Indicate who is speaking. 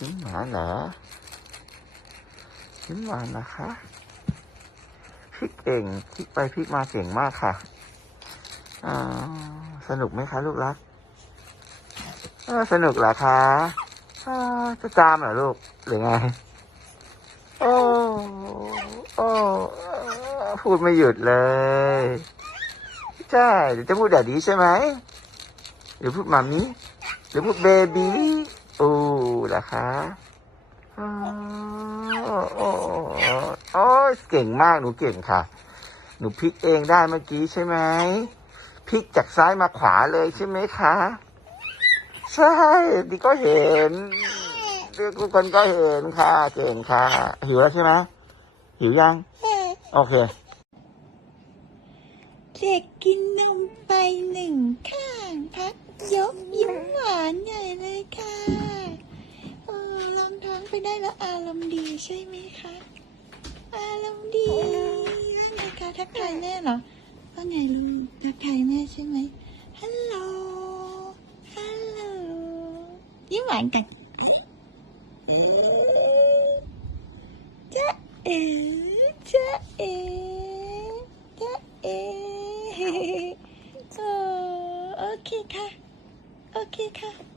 Speaker 1: ยิ้มหวานเหรอยิ้มหวานนะคะพลิกเก่งพลิกไปพลิกมาเก่งมากค่ะสนุกไหมคะลูกรักสนุกเหรอคะอจะจามเหรอลูกหรือไง โอ้โอ้พูดไม่หยุดเลย ใช่เดี๋ยวจะพูดแบบนี้ใช่ไหมหรือพูดมามิหรือพูดเบบี้ เหรอคะอ๋อโอ้โอ้ยเก่งมากหนูเก่งค่ะ หนูพลิกเองได้เมื่อกี้ใช่ไหมพลิกจากซ้ายมาขวาเลยใช่ไหมคะ ใช่ดีก็เห็นทุกคนก็เห็นค่ะ เก่งค่ะ หิวแล้วใช่ไหมหิวยัง โอเค
Speaker 2: เด็กกินนมไปหนึ่งข้าง พักยกยิ้มหวานใหญ่เลยค่ะเออลองท้องไปได้ แล้วอารมณ์ดีใช่ไหมคะ อารมณ์ดีว่าไงคะทักทายแม่เหรอว่าไงลูกทักทายแม่ใช่ไหมฮัลโหล ฮัลโหล ยิ้มหวานกันจ๊ะเอ๋จ๊ะเอ๋จ๊ะเอ๋เออโอเคค่ะ โอเคค่ะ